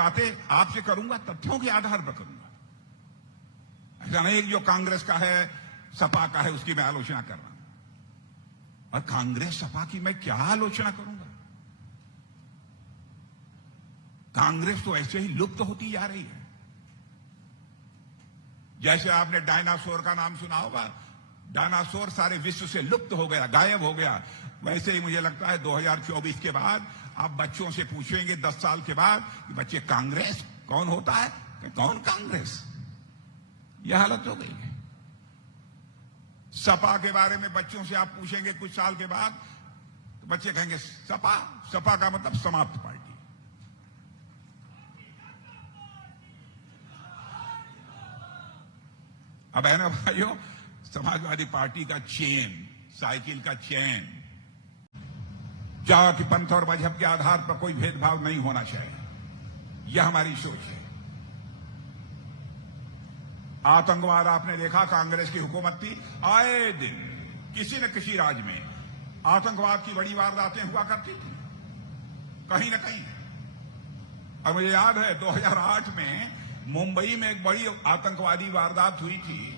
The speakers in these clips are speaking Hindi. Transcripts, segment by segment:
बातें आपसे करूंगा तथ्यों के आधार पर करूंगा। ऐसा नहीं जो कांग्रेस का है, सपा का है, उसकी मैं आलोचना कर रहा हूं। और कांग्रेस सपा की मैं क्या आलोचना करूंगा? कांग्रेस तो ऐसे ही लुप्त होती जा रही है। जैसे आपने डायनासोर का नाम सुना होगा, डायनासोर सारे विश्व से लुप्त हो गया, गायब हो गया। वैसे ही मुझे लगता है 2024 के बाद आप बच्चों से पूछेंगे 10 साल के बाद कि बच्चे कांग्रेस कौन होता है, कि कौन कांग्रेस? यह हालत हो गई है। सपा के बारे में बच्चों से आप पूछेंगे कुछ साल के बाद तो बच्चे कहेंगे सपा, सपा का मतलब समाप्त पार्टी। अब है ना भाइयों, समाजवादी पार्टी का चेन, साइकिल का चेन, जाति पंथ और मजहब के आधार पर कोई भेदभाव नहीं होना चाहिए, यह हमारी सोच है। आतंकवाद आपने देखा, कांग्रेस की हुकूमत थी, आए दिन किसी न किसी राज्य में आतंकवाद की बड़ी वारदातें हुआ करती थी, कहीं न कहीं। और मुझे याद है 2008 में मुंबई में एक बड़ी आतंकवादी वारदात हुई थी।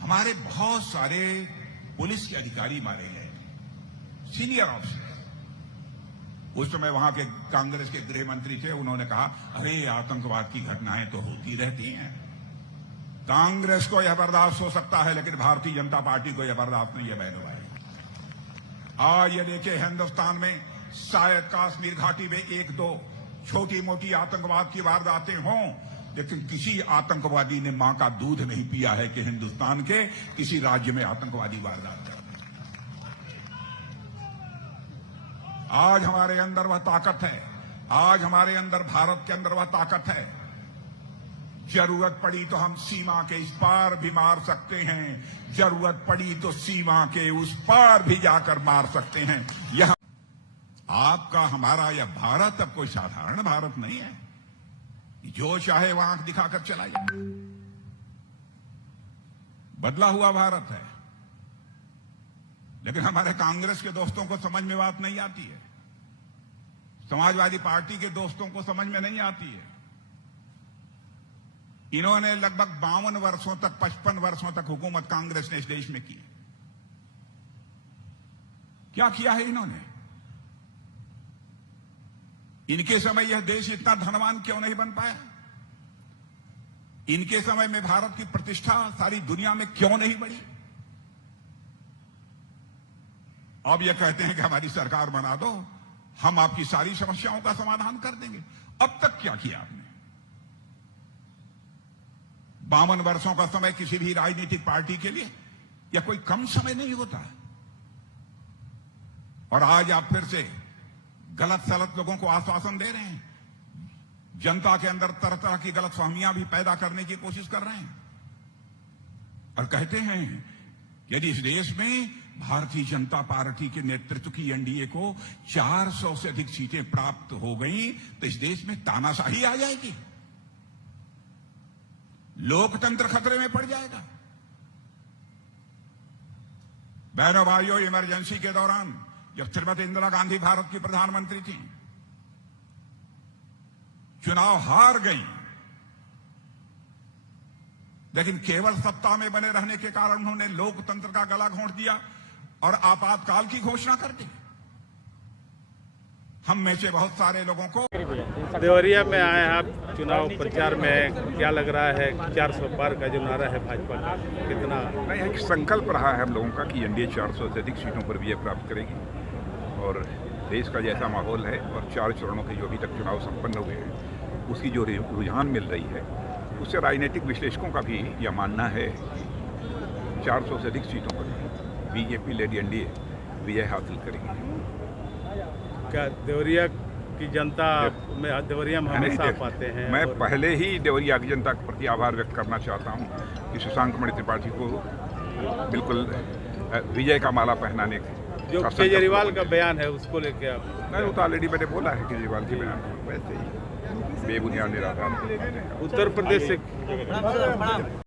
हमारे बहुत सारे पुलिस के अधिकारी मारे गए, सीनियर ऑफिसर। उस समय वहां के कांग्रेस के गृह मंत्री थे, उन्होंने कहा अरे आतंकवाद की घटनाएं तो होती रहती हैं, कांग्रेस को यह बर्दाश्त हो सकता है लेकिन भारतीय जनता पार्टी को यह बर्दाश्त नहीं है। बहनों भाई, आज ये देखिए हिंदुस्तान में शायद कश्मीर घाटी में 1-2 छोटी मोटी आतंकवाद की वारदातें हों, लेकिन किसी आतंकवादी ने मां का दूध नहीं पिया है कि हिंदुस्तान के किसी राज्य में आतंकवादी वारदात कर। आज हमारे अंदर वह ताकत है, आज हमारे अंदर, भारत के अंदर वह ताकत है। जरूरत पड़ी तो हम सीमा के इस पार भी मार सकते हैं, जरूरत पड़ी तो सीमा के उस पार भी जाकर मार सकते हैं। यह आपका, हमारा यह भारत अब कोई साधारण भारत नहीं है, जो चाहे वहां आंख दिखाकर चला जाए। बदला हुआ भारत है। लेकिन हमारे कांग्रेस के दोस्तों को समझ में बात नहीं आती है, समाजवादी पार्टी के दोस्तों को समझ में नहीं आती है। इन्होंने लगभग 52 वर्षों तक, 55 वर्षों तक हुकूमत कांग्रेस ने इस देश में की। क्या किया है इन्होंने? इनके समय यह देश इतना धनवान क्यों नहीं बन पाया? इनके समय में भारत की प्रतिष्ठा सारी दुनिया में क्यों नहीं बढ़ी? अब यह कहते हैं कि हमारी सरकार बना दो, हम आपकी सारी समस्याओं का समाधान कर देंगे। अब तक क्या किया आपने? 52 वर्षों का समय किसी भी राजनीतिक पार्टी के लिए यह कोई कम समय नहीं होता है। और आज आप फिर से गलत सलत लोगों को आश्वासन दे रहे हैं, जनता के अंदर तरह तरह की गलतफहमियां भी पैदा करने की कोशिश कर रहे हैं, और कहते हैं यदि इस देश में भारतीय जनता पार्टी के नेतृत्व की एनडीए को 400 से अधिक सीटें प्राप्त हो गई तो इस देश में तानाशाही आ जाएगी, लोकतंत्र खतरे में पड़ जाएगा। बहनों भाइयों, इमरजेंसी के दौरान जब श्रीमती इंदिरा गांधी भारत की प्रधानमंत्री थी, चुनाव हार गई, लेकिन केवल सत्ता में बने रहने के कारण उन्होंने लोकतंत्र का गला घोंट दिया और आपातकाल की घोषणा कर दी। हम में से बहुत सारे लोगों को। देवरिया में आए आप चुनाव प्रचार में, क्या लग रहा है 400 पार का जो नारा है भाजपा का, कितना? नहीं, एक संकल्प रहा है हम लोगों का कि एनडीए 400 से अधिक सीटों पर विजय प्राप्त करेगी, और देश का जैसा माहौल है और 4 चरणों के जो अभी तक चुनाव संपन्न हुए हैं उसकी जो रुझान मिल रही है, उससे राजनीतिक विश्लेषकों का भी यह मानना है 400 से अधिक सीटों पर बीजेपी लेडी एनडीए विजय हासिल करेगी। क्या देवरिया की जनता में, देवरिया में हमेशा आप आते हैं? मैं पहले ही देवरिया की जनता के प्रति आभार व्यक्त करना चाहता हूं कि शशांक मणि त्रिपाठी को बिल्कुल विजय का माला पहनाने के जो केजरीवाल का बयान है उसको लेके आप? नहीं, वो तो ऑलरेडी मैंने बोला है केजरीवाल के बयान वैसे ही बेबुनियाद निराधार। उत्तर प्रदेश से